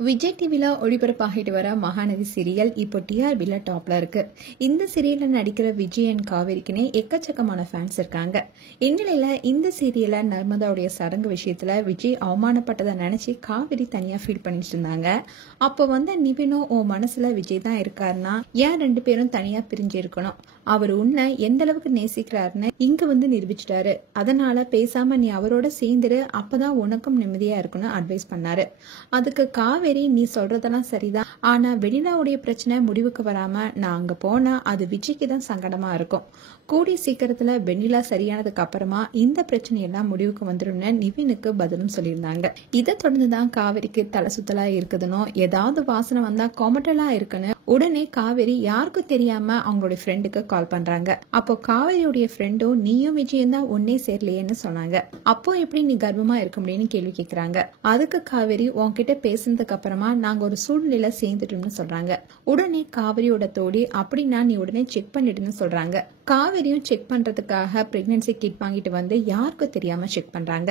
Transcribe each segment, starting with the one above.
விஜய் டிவில ஒளிபரப்பாகிட்டு வர மகாநதி சீரியல் இப்போ டிஆர்பில டாப்ல இருக்கு. இந்த சீரியல்ல நடிக்கிற விஜய் அண்ட் காவேரிக்குனே எக்கச்சக்கமான ஃபேன்ஸ் இருக்காங்க. இந்நிலையில இந்த சீரியல்ல நர்மதாவுடைய சடங்கு விஷயத்துல விஜய் அவமானப்பட்டதை நினைச்சு காவேரி தனியா ஃபீல் பண்ணிட்டு இருந்தாங்க. அப்போ நிவினோ உன் மனசுல விஜய் தான் இருக்காருன்னா ஏன் ரெண்டு பேரும் தனியா பிரிஞ்சு இருக்கணும், அவர் உன்னை எந்த அளவுக்கு நேசிக்கிறாருன்னு இங்க நிரூபிச்சிட்டாரு, அதனால பேசாம நீ அவரோட சேர்ந்துரு, அப்பதான் உனக்கும் நிம்மதியா இருக்குன்னு அட்வைஸ் பண்ணாரு. அதுக்கு காவேரி நீ சொல்றதெல்லாம் சரிதான், ஆனா வெண்ணிலாவுடைய பிரச்சனை முடிவுக்கு வராம நான் அங்க போனா அது விஜய்க்கு தான் சங்கடமா இருக்கும். கூடிய சீக்கிரத்துல வெண்ணிலா சரியானதுக்கு அப்புறமா இந்த பிரச்சனையெல்லாம் முடிவுக்கு வந்துடும்னு நிவினுக்கு பதிலும் சொல்லியிருந்தாங்க. இதை தொடர்ந்துதான் காவேரிக்கு தலை சுத்தலா இருக்குதுன்னு, ஏதாவது வாசனை வந்தா கொமட்டலா இருக்குன்னு உடனே காவேரி யாருக்கும் தெரியாம அவங்களுடைய ஃப்ரெண்டுக்கு கால் பண்றாங்க. அப்போ காவேரியுடைய ஃப்ரெண்டும் நீயும் விஜயும் தான் ஒன்னே சேரலையேன்னு சொன்னாங்க. அப்போ எப்படி நீ கர்ப்பமா இருக்க முடியும்னு கேள்வி கேட்கறாங்க. அதுக்கு காவேரி உன்கிட்ட பேசினதுக்கு அப்புறமா நாங்க ஒரு சூழ்நிலையில சேர்ந்துட்டோம்னு சொல்றாங்க. உடனே காவேரியோட தோடி அப்படின்னா நீ உடனே செக் பண்ணிடுன்னு சொல்றாங்க. காவேரியும் செக் பண்றதுக்காக பிரெக்னன்சி கிட் வாங்கிட்டு யாருக்கும் தெரியாம செக் பண்றாங்க.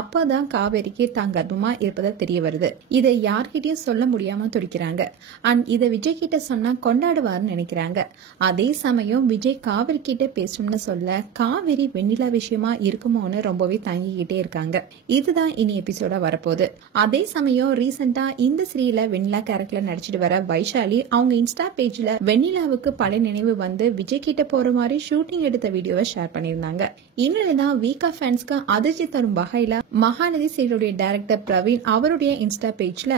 அப்பதான் காவேரிக்கு தான் கர்ப்பமா இருப்பதா தெரிய வருது. இதை யார்கிட்டயும் சொல்ல முடியாம துடிக்கிறாங்க. அண்ட் இதை விஜய் கிட்ட சொன்னா கொண்டாடுவார்னு நினைக்கிறாங்க. அதே சமயம் விஜய் காவேரி கிட்ட பேசணும்னு சொல்ல காவேரி வெண்ணிலா விஷயமா இருக்குமோன்னு ரொம்பவே தங்கிக்கிட்டே இருக்காங்க. இதுதான் இனி எபிசோடா வரப்போகுது. அதே சமயம் ரீசெண்டா இந்த சீரியல்ல வெண்ணிலா கேரக்டர்ல நடிச்சிட்டு வர வைஷாலி அவங்க இன்ஸ்டா பேஜ்ல வெண்ணிலாவுக்கு பழைய நினைவு விஜய் கிட்ட போற மாதிரி ஷூட்டிங் எடுத்த வீடியோவை ஷேர் பண்ணியிருந்தாங்க. இந்நிலைதான் வீக்கா ஃபேன்ஸ்க்கு அதிர்ச்சி தரும் வகையில மகாநதி சீரியலுடைய டைரக்டர் பிரவீன் அவருடைய இன்ஸ்டா பேஜ்ல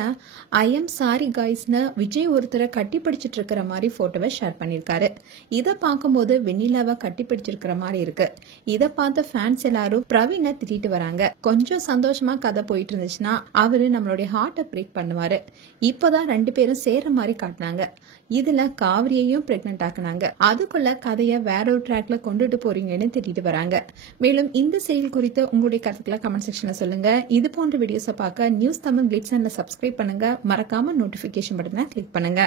ஐ எம் சாரி காய்ஸ்னு விஜய் ஒருத்தரை கட்டி பிடிச்சிட்டு இருக்கிற மாதிரி போட்டோவை ஷேர் பண்ணிருக்காரு. இதை பார்க்கும்போது வெண்ணிலாவை கட்டி பிடிச்சிருக்கிற மாதிரி இருக்கு. இதை பார்த்த ஃபேன்ஸ் எல்லாரும் பிரவீனை திட்டிட்டு வராங்க. கொஞ்சம் சந்தோஷமா கதை போயிட்டு இருந்துச்சுன்னா அவரு நம்மளுடைய ஹார்ட்டை பிரேக் பண்ணுவாரு. இப்பதான் ரெண்டு பேரும் சேர மாதிரி காட்டினாங்க. இதுல காவிரியையும் பிரெக்னன்ட் ஆக்குனாங்க. அதுக்குள்ள கதையை வேற ஒரு ட்ராக்ல கொண்டுட்டு போறீங்கன்னு திட்டிட்டு வராங்க. மேலும் இந்த செய்தி குறித்து உங்களுடைய கருத்துக்களை கமெண்ட் செக்ஷன்ல சொல்லுங்க. இது போன்ற வீடியோஸை பார்க்க நியூஸ் தமிழ் கிளிட்ஸ் சேனலை சப்ஸ்கிரைப் பண்ணுங்க. மறக்காம நோட்டிபிகேஷன் பட்டனை கிளிக் பண்ணுங்க.